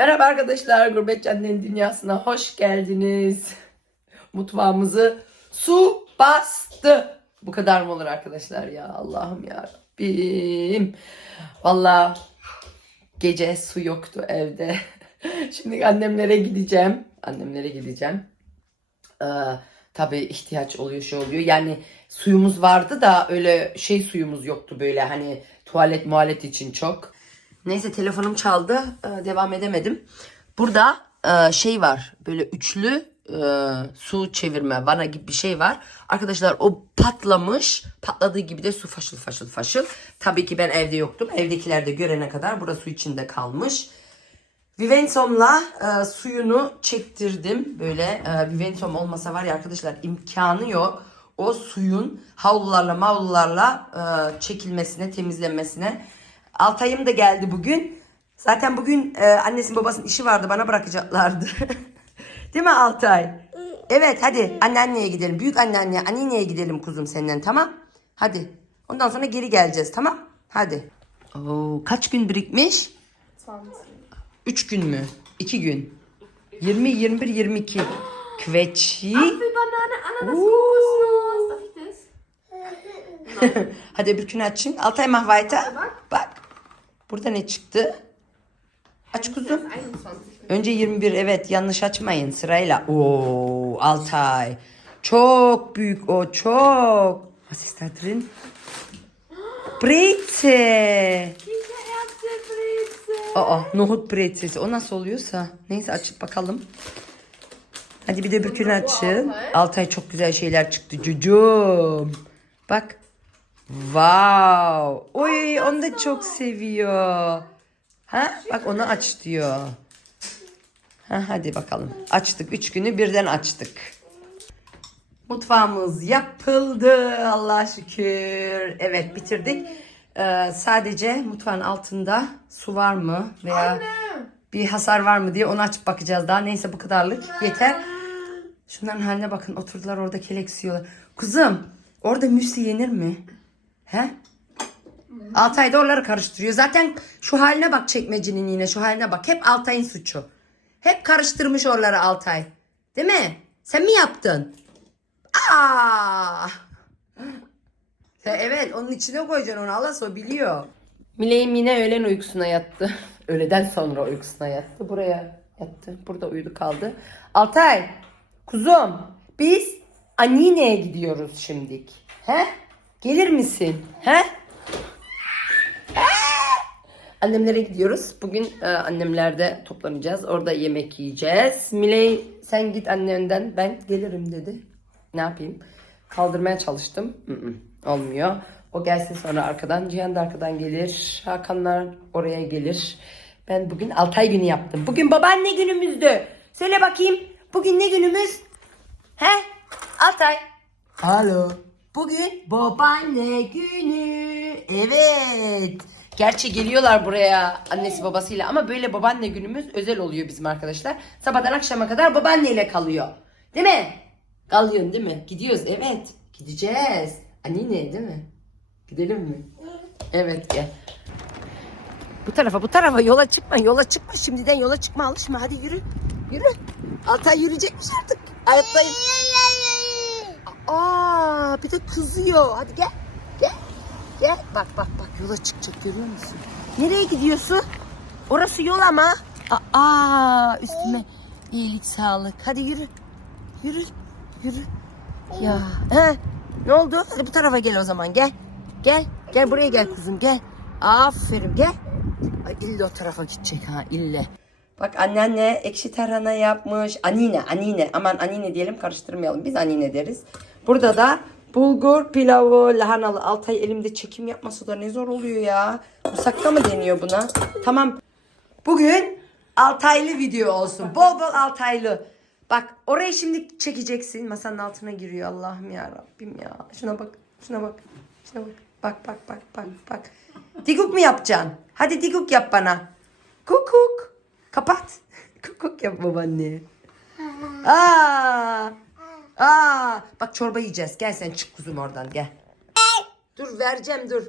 Merhaba arkadaşlar, Gurbetçi Annenin Dünyası'na hoş geldiniz. Mutfağımızı su bastı. Bu kadar mı olur arkadaşlar ya? Allah'ım ya Rabbim. Valla gece su yoktu evde. Şimdi annemlere gideceğim. Annemlere gideceğim. Ee, tabii ihtiyaç oluyor şey oluyor. Yani suyumuz vardı da öyle şey suyumuz yoktu böyle hani tuvalet muhalet için çok. Neyse telefonum çaldı. Ee, devam edemedim. Burada e, şey var. Böyle üçlü e, su çevirme vana gibi bir şey var. Arkadaşlar o patlamış. Patladığı gibi de su faşıl faşıl faşıl. Tabii ki ben evde yoktum. Evdekiler de görene kadar burası içinde kalmış. Vivensom'la e, suyunu çektirdim. Böyle e, Vivensom olmasa var ya arkadaşlar imkanı yok. O suyun havlularla mavlularla e, çekilmesine, temizlenmesine. Altay'ım da geldi bugün. Zaten bugün e, annesinin babasının işi vardı bana bırakacaklardı. Değil mi Altay? Evet hadi anneanneye gidelim. Büyük anneanneye, anneanneye gidelim kuzum senden tamam? Hadi. Ondan sonra geri geleceğiz tamam? Hadi. Oo, kaç gün birikmiş? 3 gün mü? 2 gün. 20, 21, 22. Kveçi. Apfelbanane, Ananas, Uh. Kokosnuss. Darf ich das? Hadi öbürkünü açın. Altay mahvayta. Bak. Bak. Burada ne çıktı? Aç kuzum. 21. Önce 21 evet yanlış açmayın sırayla. Oo Altay. Çok büyük o çok. Breze. Kichererbsenbreze. Aa nohut brezesi. O nasıl oluyorsa. Neyse açıp bakalım. Hadi bir de öbürkünü açın. Altay. Altay çok güzel şeyler çıktı cucum. Bak. Wow. Oy onu da çok seviyor. Ha? Bak onu aç diyor. Ha, hadi bakalım. Açtık. Üç günü birden açtık. Mutfağımız yapıldı. Allah'a şükür. Evet bitirdik. Ee, sadece mutfağın altında su var mı veya bir hasar var mı diye onu açıp bakacağız daha. Neyse bu kadarlık yeter. Şunların haline bakın. Oturdular orada kelek yiyorlar. Kuzum orada müsli yenir mi? He? Altay da oraları karıştırıyor. Zaten şu haline bak çekmecinin yine şu haline bak. Hep Altay'ın suçu. Hep karıştırmış oraları Altay. Değil mi? Sen mi yaptın? Aa! Sen evet onun içine koyacaksın onu. Allah o biliyor. Mileyim yine öğlen uykusuna yattı. Öğleden sonra uykusuna yattı. Buraya yattı. Burada uyudu kaldı. Altay, kuzum biz Anine'ye gidiyoruz şimdik. He? Gelir misin? He? Annemlere gidiyoruz. Bugün e, annemlerde toplanacağız. Orada yemek yiyeceğiz. Miley sen git annenden ben gelirim dedi. Ne yapayım? Kaldırmaya çalıştım. Mm-mm, olmuyor. O gelsin sonra arkadan. Cihan da arkadan gelir. Hakanlar oraya gelir. Ben bugün Altay günü yaptım. Bugün babaanne günümüzdü. Söyle bakayım. Bugün ne günümüz? He? Altay. Alo. Bugün babaanne günü. Evet. Gerçi geliyorlar buraya annesi babasıyla ama böyle babaanne günümüz özel oluyor bizim arkadaşlar. Sabahtan akşama kadar babaanneyle kalıyor. Değil mi? Kalıyorsun değil mi? Gidiyoruz evet. Gideceğiz. Anne değil mi? Gidelim mi? Evet gel. Bu tarafa bu tarafa yola çıkma yola çıkma şimdiden yola çıkma alışma hadi yürü. Yürü. Altay yürüyecekmiş artık. Ayaktayım. Aa bir de kızıyor. Hadi gel. Gel. Gel. Bak bak bak yola çıkacak görüyor musun? Nereye gidiyorsun? Orası yol ama. Aa üstüme iyilik sağlık. Hadi yürü. Yürü. Yürü. Ya. He? Ne oldu? Hadi bu tarafa gel o zaman gel. Gel. Gel buraya gel kızım gel. Aferin gel. Ay illa o tarafa gidecek ha ille. Bak anneanne ekşi tarhana yapmış. Anine, anine. Aman anine diyelim karıştırmayalım. Biz anine deriz. Burada da bulgur pilavı, lahanalı. Altay elimde çekim yapması da ne zor oluyor ya. Musakka mı deniyor buna? Tamam. Bugün Altaylı video olsun. Bol bol Altaylı. Bak orayı şimdi çekeceksin. Masanın altına giriyor. Allah'ım ya Rabbim ya. Şuna bak. Şuna bak. Şuna bak. Bak bak bak bak bak. Diguk mu yapacaksın? Hadi diguk yap bana. Kukuk. Kapat. Kukuk yap babaanne. Aa. Aa. Bak çorba yiyeceğiz. Gel sen çık kuzum oradan gel. Dur vereceğim dur.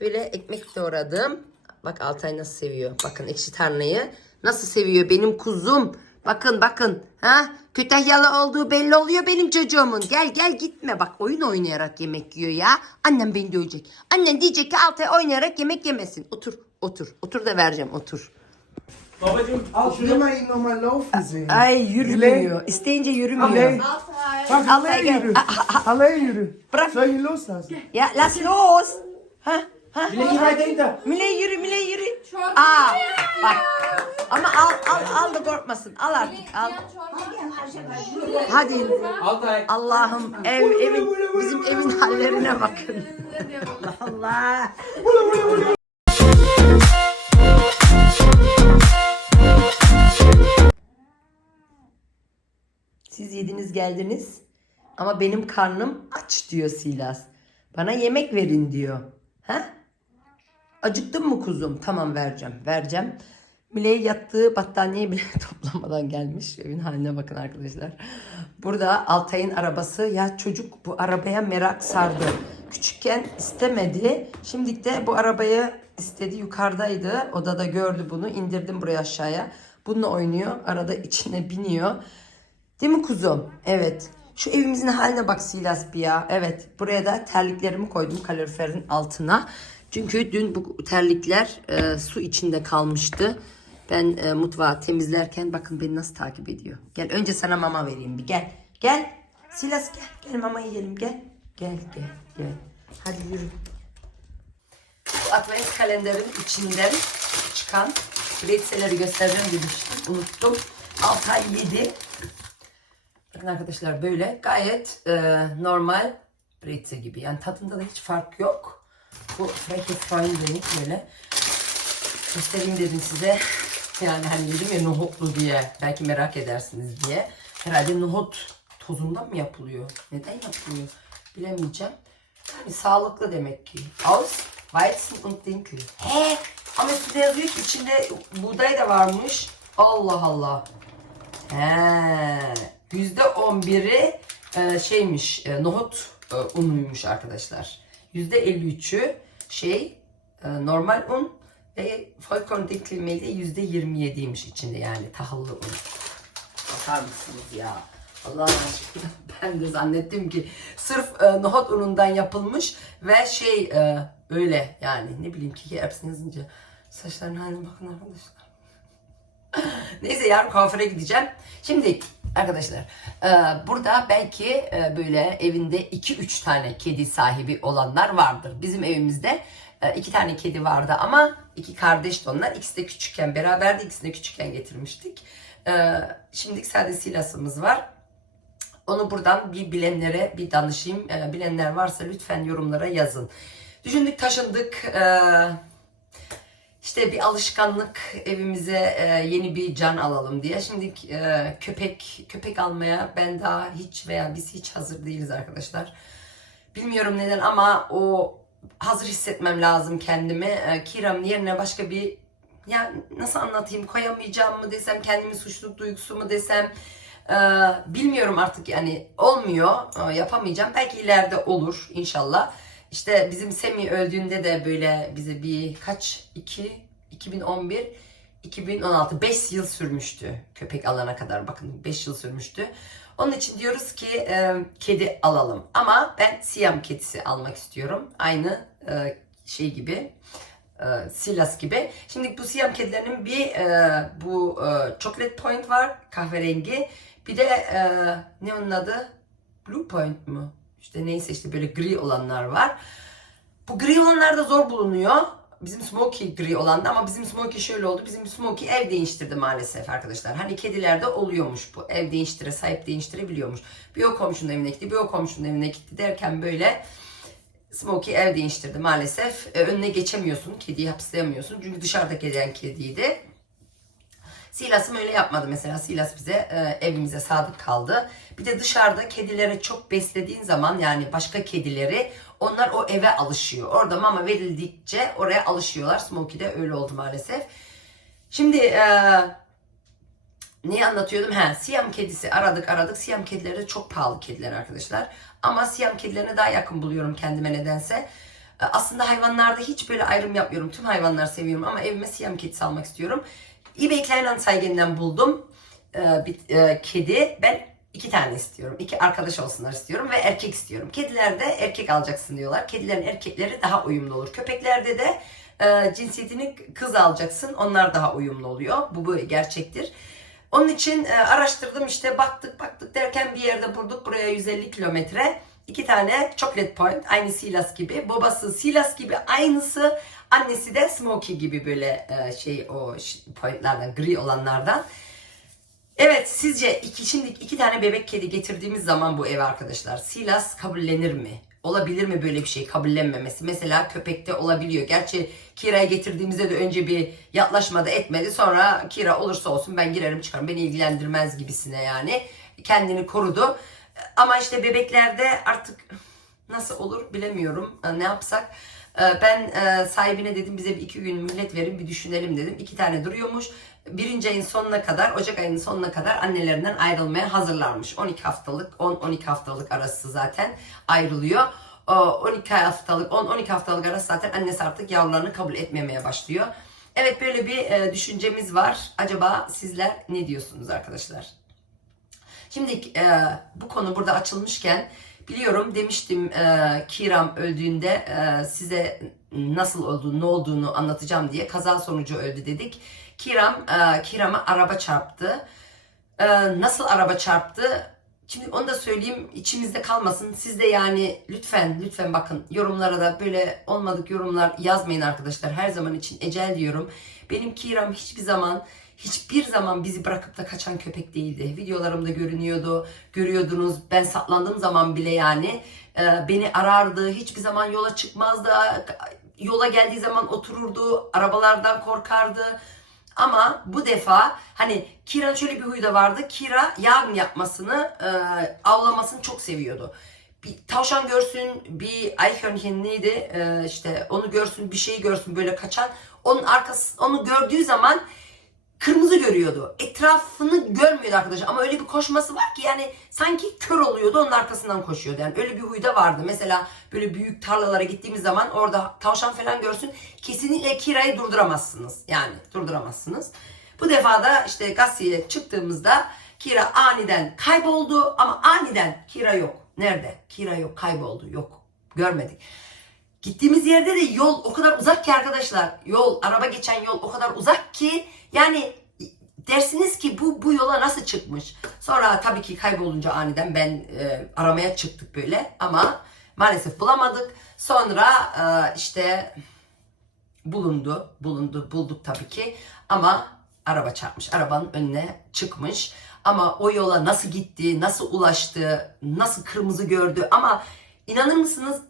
Böyle ekmek doğradım. Bak Altay nasıl seviyor. Bakın ekşi tarnayı Nasıl seviyor benim kuzum. Bakın bakın. Ha? Kütahyalı olduğu belli oluyor benim çocuğumun. Gel gel gitme bak oyun oynayarak yemek yiyor ya. Annem beni dövecek. Annen diyecek ki Altay oynayarak yemek yemesin. Otur otur. Otur da vereceğim otur. Babacım Al şunu normal laufen sehen. Ay yürümüyor. İsteyince yürümüyor. Altijd. Bak gel. yürü. Allee yürü. Bırak. İhn loslassen? Ya las los. Ha? Ha? Millet git dahinter. Mile yürü Mile yürü. Çok Aa bak. Ama al al al da korkmasın. Al artık al. Hadi. Altay. Allah'ım ev evin bizim evin hallerine bakın. Allah. Yediniz geldiniz ama benim karnım aç diyor Silas. Bana yemek verin diyor. Ha? Acıktın mı kuzum? Tamam vereceğim. Vereceğim. Miley yattığı battaniyeyi bile toplamadan gelmiş. Evin haline bakın arkadaşlar. Burada Altay'ın arabası. Ya çocuk bu arabaya merak sardı. Küçükken istemedi. Şimdi de bu arabayı istedi. Yukarıdaydı. Odada gördü bunu. İndirdim buraya aşağıya. Bununla oynuyor. Arada içine biniyor. Değil mi kuzum? Evet. Şu evimizin haline bak Silas bir ya. Evet. Buraya da terliklerimi koydum kaloriferin altına. Çünkü dün bu terlikler e, su içinde kalmıştı. Ben e, mutfağı temizlerken bakın beni nasıl takip ediyor. Gel önce sana mama vereyim bir gel. Gel. Silas gel. Gel mama yiyelim gel. Gel gel gel. Hadi yürü. Bu Advent kalenderin içinden çıkan reçeteleri göstereceğim demiştim. Unuttum. 6 ay 7. Bakın arkadaşlar böyle gayet e, normal bretzel gibi. Yani tadında da hiç fark yok. Bu Frankie Freund'in böyle. Göstereyim dedim size. Yani hani dedim ya nohutlu diye. Belki merak edersiniz diye. Herhalde nohut tozundan mı yapılıyor? Neden yapılıyor? Bilemeyeceğim. Yani sağlıklı demek ki. Aus Weizen und Dinkel. He, ama üstünde yazıyor ki içinde buğday da varmış. Allah Allah. He. Yüzde on biri e, şeymiş, e, nohut e, unuymuş arkadaşlar. Yüzde elli üçü şey e, normal un ve yüzde yirmi yediymiş içinde yani tahıllı un. Bakar mısınız ya? Allah aşkına ben de zannettim ki sırf e, nohut unundan yapılmış ve şey e, öyle yani ne bileyim ki hepsini yazınca saçların haline bakın arkadaşlar. Neyse yarın kuaföre gideceğim. Şimdi arkadaşlar e, burada belki e, böyle evinde 2-3 tane kedi sahibi olanlar vardır. Bizim evimizde e, iki tane kedi vardı ama iki kardeşti onlar. İkisi de küçükken beraberdi. İkisini de küçükken getirmiştik. E, Şimdi sadece Silas'ımız var. Onu buradan bir bilenlere bir danışayım. Bilenler varsa lütfen yorumlara yazın. Düşündük taşındık. İşte bir alışkanlık evimize e, yeni bir can alalım diye. Şimdi e, köpek köpek almaya ben daha hiç veya biz hiç hazır değiliz arkadaşlar. Bilmiyorum neden ama o hazır hissetmem lazım kendimi. E, Kiram'ın yerine başka bir ya nasıl anlatayım koyamayacağım mı desem kendimi suçluluk duygusu mu desem e, bilmiyorum artık yani olmuyor E, yapamayacağım belki ileride olur inşallah işte bizim Semi öldüğünde de böyle bize bir kaç 2 2011 2016 5 yıl sürmüştü köpek alana kadar bakın 5 yıl sürmüştü. Onun için diyoruz ki e, kedi alalım ama ben Siam kedisi almak istiyorum. Aynı e, şey gibi e, Silas gibi. Şimdi bu Siam kedilerinin bir e, bu e, chocolate point var kahverengi. Bir de e, ne onun adı? Blue point mu? İşte neyse işte böyle gri olanlar var. Bu gri olanlar da zor bulunuyor. Bizim Smokey gri olan da ama bizim Smokey şöyle oldu. Bizim Smokey ev değiştirdi maalesef arkadaşlar. Hani kedilerde oluyormuş bu. Ev değiştire, sahip değiştirebiliyormuş. Bir o komşunun evine gitti, bir o komşunun evine gitti derken böyle Smokey ev değiştirdi maalesef. E, önüne geçemiyorsun. Kediyi hapslayamıyorsun. Çünkü dışarıda gelen kediydi. Silas'ım öyle yapmadı mesela. Silas bize e, evimize sadık kaldı. Bir de dışarıda kedilere çok beslediğin zaman yani başka kedileri onlar o eve alışıyor. Orada mama verildikçe oraya alışıyorlar. Smokey de öyle oldu maalesef. Şimdi e, neyi anlatıyordum? Ha, Siyam kedisi aradık aradık. Siyam kedileri çok pahalı kediler arkadaşlar. Ama Siyam kedilerine daha yakın buluyorum kendime nedense. E, Aslında hayvanlarda hiç böyle ayrım yapmıyorum. Tüm hayvanları seviyorum ama evime Siyam kedisi almak istiyorum. eBay Kleinanzeigen'den buldum e, bir e, kedi. Ben iki tane istiyorum. İki arkadaş olsunlar istiyorum ve erkek istiyorum. Kedilerde erkek alacaksın diyorlar. Kedilerin erkekleri daha uyumlu olur. Köpeklerde de e, cinsiyetini kız alacaksın. Onlar daha uyumlu oluyor. Bu, bu gerçektir. Onun için e, araştırdım işte baktık baktık derken bir yerde bulduk buraya 150 kilometre. iki tane Chocolate Point aynı Silas gibi. Babası Silas gibi aynısı. Annesi de Smokey gibi böyle e, şey o pointlardan gri olanlardan. Evet sizce iki, şimdi iki tane bebek kedi getirdiğimiz zaman bu eve arkadaşlar Silas kabullenir mi? Olabilir mi böyle bir şey kabullenmemesi? Mesela köpekte olabiliyor. Gerçi Kira'ya getirdiğimizde de önce bir yaklaşmadı etmedi. Sonra Kira olursa olsun ben girerim çıkarım beni ilgilendirmez gibisine yani. Kendini korudu. Ama işte bebeklerde artık nasıl olur bilemiyorum. Ee, Ne yapsak? Ee, Ben e, sahibine dedim bize bir iki gün mühlet verin bir düşünelim dedim. İki tane duruyormuş. Birinci ayın sonuna kadar, Ocak ayının sonuna kadar annelerinden ayrılmaya hazırlarmış. 12 haftalık, 10-12 haftalık arası zaten ayrılıyor. O 12 haftalık, 10-12 haftalık arası zaten annesi artık yavrularını kabul etmemeye başlıyor. Evet böyle bir e, düşüncemiz var. Acaba sizler ne diyorsunuz arkadaşlar? Şimdi e, bu konu burada açılmışken biliyorum demiştim e, Kiram öldüğünde e, size nasıl olduğunu, ne olduğunu anlatacağım diye kaza sonucu öldü dedik. Kiram e, Kiram'a araba çarptı. E, nasıl araba çarptı? Şimdi onu da söyleyeyim içimizde kalmasın. Siz de yani lütfen lütfen bakın yorumlara da böyle olmadık yorumlar yazmayın arkadaşlar. Her zaman için ecel diyorum. Benim Kiram hiçbir zaman hiçbir zaman bizi bırakıp da kaçan köpek değildi. Videolarımda görünüyordu, görüyordunuz. Ben saklandığım zaman bile yani e, beni arardı. Hiçbir zaman yola çıkmazdı. Yola geldiği zaman otururdu. Arabalardan korkardı. Ama bu defa hani Kira'nın şöyle bir huyu da vardı. Kira yarın yapmasını, e, avlamasını çok seviyordu. Bir tavşan görsün, bir Eichhörnchen neydi e, işte onu görsün, bir şey görsün böyle kaçan. Onun arkası, onu gördüğü zaman kırmızı görüyordu. Etrafını görmüyordu arkadaşlar ama öyle bir koşması var ki yani sanki kör oluyordu onun arkasından koşuyordu. Yani öyle bir huyu da vardı. Mesela böyle büyük tarlalara gittiğimiz zaman orada tavşan falan görsün kesinlikle Kira'yı durduramazsınız. Yani durduramazsınız. Bu defa da işte Gassi'ye çıktığımızda Kira aniden kayboldu ama aniden Kira yok. Nerede? Kira yok kayboldu yok. Görmedik. Gittiğimiz yerde de yol o kadar uzak ki arkadaşlar. Yol, araba geçen yol o kadar uzak ki yani dersiniz ki bu bu yola nasıl çıkmış? Sonra tabii ki kaybolunca aniden ben e, aramaya çıktık böyle ama maalesef bulamadık. Sonra e, işte bulundu, bulundu, bulduk tabii ki ama araba çarpmış. Arabanın önüne çıkmış. Ama o yola nasıl gitti, nasıl ulaştı, nasıl kırmızı gördü ama inanır mısınız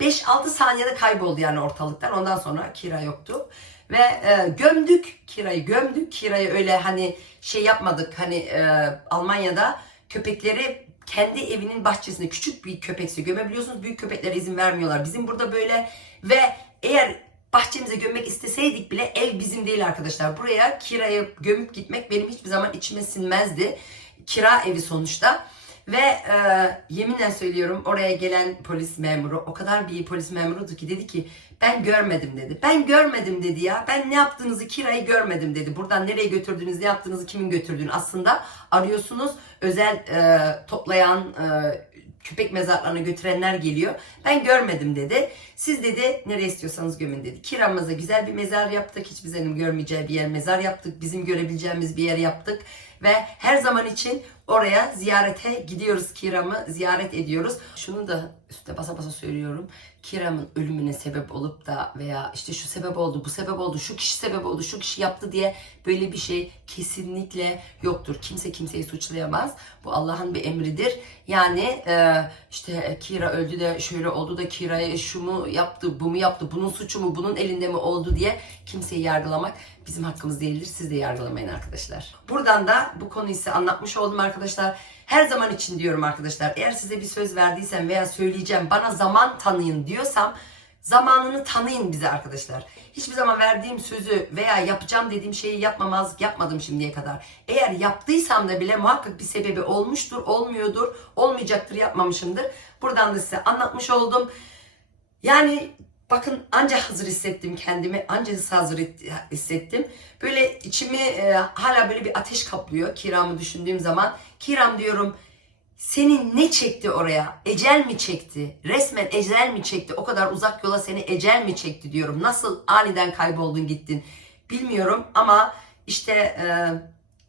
5-6 saniyede kayboldu yani ortalıktan. Ondan sonra Kira yoktu. Ve e, gömdük Kira'yı gömdük. Kira'yı öyle hani şey yapmadık. Hani e, Almanya'da köpekleri kendi evinin bahçesinde küçük bir köpekse gömebiliyorsunuz. Büyük köpeklere izin vermiyorlar. Bizim burada böyle ve eğer bahçemize gömmek isteseydik bile ev bizim değil arkadaşlar. Buraya kiraya gömüp gitmek benim hiçbir zaman içime sinmezdi. Kira evi sonuçta. Ve e, yeminle söylüyorum oraya gelen polis memuru o kadar bir polis memurudu ki dedi ki ben görmedim dedi. Ben görmedim dedi ya. Ben ne yaptığınızı kirayı görmedim dedi. Buradan nereye götürdüğünüz, ne yaptığınızı, kimin götürdüğünü aslında arıyorsunuz. Özel e, toplayan e, köpek mezarlarına götürenler geliyor. Ben görmedim dedi. Siz dedi nereye istiyorsanız gömün dedi. Kiramıza güzel bir mezar yaptık. Hiç bizlerin görmeyeceği bir yer mezar yaptık. Bizim görebileceğimiz bir yer yaptık. Ve her zaman için oraya ziyarete gidiyoruz Kiram'ı ziyaret ediyoruz. Şunu da üstte basa basa söylüyorum. Kiram'ın ölümüne sebep olup da veya işte şu sebep oldu, bu sebep oldu, şu kişi sebep oldu, şu kişi yaptı diye böyle bir şey kesinlikle yoktur. Kimse kimseyi suçlayamaz. Bu Allah'ın bir emridir. Yani e, işte Kira öldü de şöyle oldu da Kira'ya şu mu yaptı, bu mu yaptı, bunun suçu mu, bunun elinde mi oldu diye kimseyi yargılamak bizim hakkımız değildir. Siz de yargılamayın arkadaşlar. Buradan da bu konuyu size anlatmış oldum arkadaşlar. Her zaman için diyorum arkadaşlar. Eğer size bir söz verdiysem veya söyleyeceğim bana zaman tanıyın diyorsam zamanını tanıyın bize arkadaşlar. Hiçbir zaman verdiğim sözü veya yapacağım dediğim şeyi yapmamazlık yapmadım şimdiye kadar. Eğer yaptıysam da bile muhakkak bir sebebi olmuştur, olmuyordur, olmayacaktır, yapmamışımdır. Buradan da size anlatmış oldum. Yani bakın anca hazır hissettim kendimi. Anca hazır hissettim. Böyle içimi e, hala böyle bir ateş kaplıyor Kiram'ı düşündüğüm zaman. Kiram diyorum seni ne çekti oraya? Ecel mi çekti? Resmen ecel mi çekti? O kadar uzak yola seni ecel mi çekti diyorum. Nasıl aniden kayboldun gittin bilmiyorum ama işte e,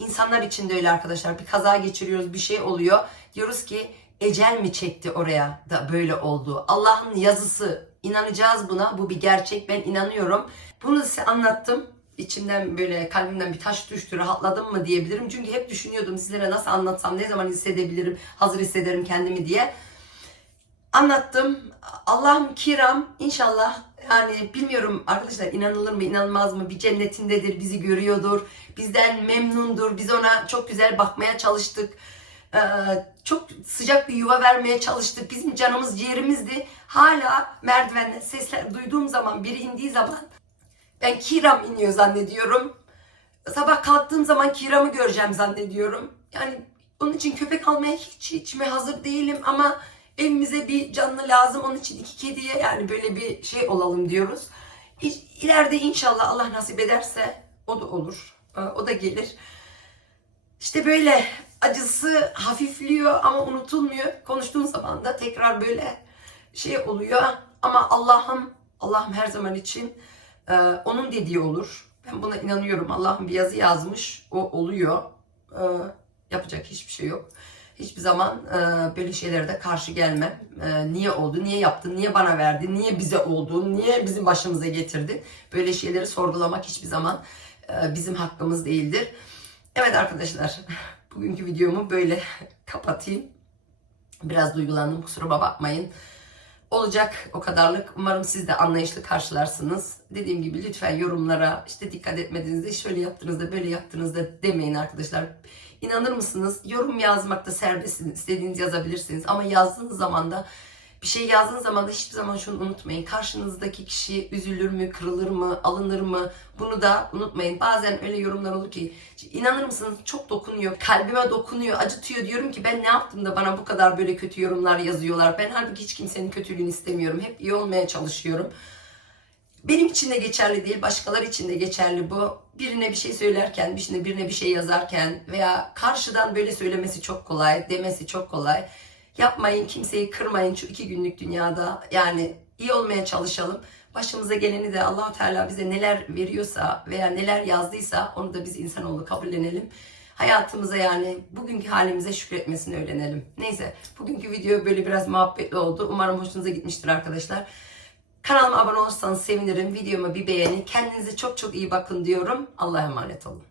insanlar için de öyle arkadaşlar. Bir kaza geçiriyoruz, bir şey oluyor. Diyoruz ki ecel mi çekti oraya da böyle oldu. Allah'ın yazısı. inanacağız buna. Bu bir gerçek. Ben inanıyorum. Bunu size anlattım. İçimden böyle kalbimden bir taş düştü. Rahatladım mı diyebilirim. Çünkü hep düşünüyordum sizlere nasıl anlatsam, ne zaman hissedebilirim, hazır hissederim kendimi diye. Anlattım. Allah'ım kiram inşallah yani bilmiyorum arkadaşlar inanılır mı inanılmaz mı bir cennetindedir bizi görüyordur bizden memnundur biz ona çok güzel bakmaya çalıştık Ee, çok sıcak bir yuva vermeye çalıştık bizim canımız ciğerimizdi hala merdivenden sesler duyduğum zaman biri indiği zaman ben kiram iniyor zannediyorum sabah kalktığım zaman kiramı göreceğim zannediyorum yani onun için köpek almaya hiç içime hazır değilim ama evimize bir canlı lazım. Onun için iki kediye yani böyle bir şey olalım diyoruz. İleride inşallah Allah nasip ederse o da olur. Ee, O da gelir. İşte böyle acısı hafifliyor ama unutulmuyor. Konuştuğun zaman da tekrar böyle şey oluyor. Ama Allah'ım Allah'ım her zaman için e, onun dediği olur. Ben buna inanıyorum. Allah'ım bir yazı yazmış. O oluyor. E, yapacak hiçbir şey yok. Hiçbir zaman e, böyle şeylere de karşı gelmem. E, niye oldu, niye yaptın, niye bana verdi, niye bize oldu, niye bizim başımıza getirdi. Böyle şeyleri sorgulamak hiçbir zaman e, bizim hakkımız değildir. Evet arkadaşlar, bugünkü videomu böyle kapatayım. Biraz duygulandım, kusuruma bakmayın. Olacak o kadarlık. Umarım siz de anlayışlı karşılarsınız. Dediğim gibi lütfen yorumlara işte dikkat etmediğinizde şöyle yaptığınızda böyle yaptığınızda demeyin arkadaşlar. İnanır mısınız? Yorum yazmakta serbestsiniz. İstediğiniz yazabilirsiniz. Ama yazdığınız zaman da bir şey yazdığınız zaman da hiçbir zaman şunu unutmayın. Karşınızdaki kişi üzülür mü, kırılır mı, alınır mı? Bunu da unutmayın. Bazen öyle yorumlar olur ki inanır mısınız çok dokunuyor. Kalbime dokunuyor, acıtıyor. Diyorum ki ben ne yaptım da bana bu kadar böyle kötü yorumlar yazıyorlar. Ben halbuki hiç kimsenin kötülüğünü istemiyorum. Hep iyi olmaya çalışıyorum. Benim için de geçerli değil, başkaları için de geçerli bu. Birine bir şey söylerken, birine, birine bir şey yazarken veya karşıdan böyle söylemesi çok kolay, demesi çok kolay. Yapmayın, kimseyi kırmayın şu iki günlük dünyada. Yani iyi olmaya çalışalım. Başımıza geleni de Allahu Teala bize neler veriyorsa veya neler yazdıysa onu da biz insanoğlu kabullenelim. Hayatımıza yani bugünkü halimize şükretmesini öğrenelim. Neyse bugünkü video böyle biraz muhabbetli oldu. Umarım hoşunuza gitmiştir arkadaşlar. Kanalıma abone olursanız sevinirim. Videoma bir beğeni. Kendinize çok çok iyi bakın diyorum. Allah'a emanet olun.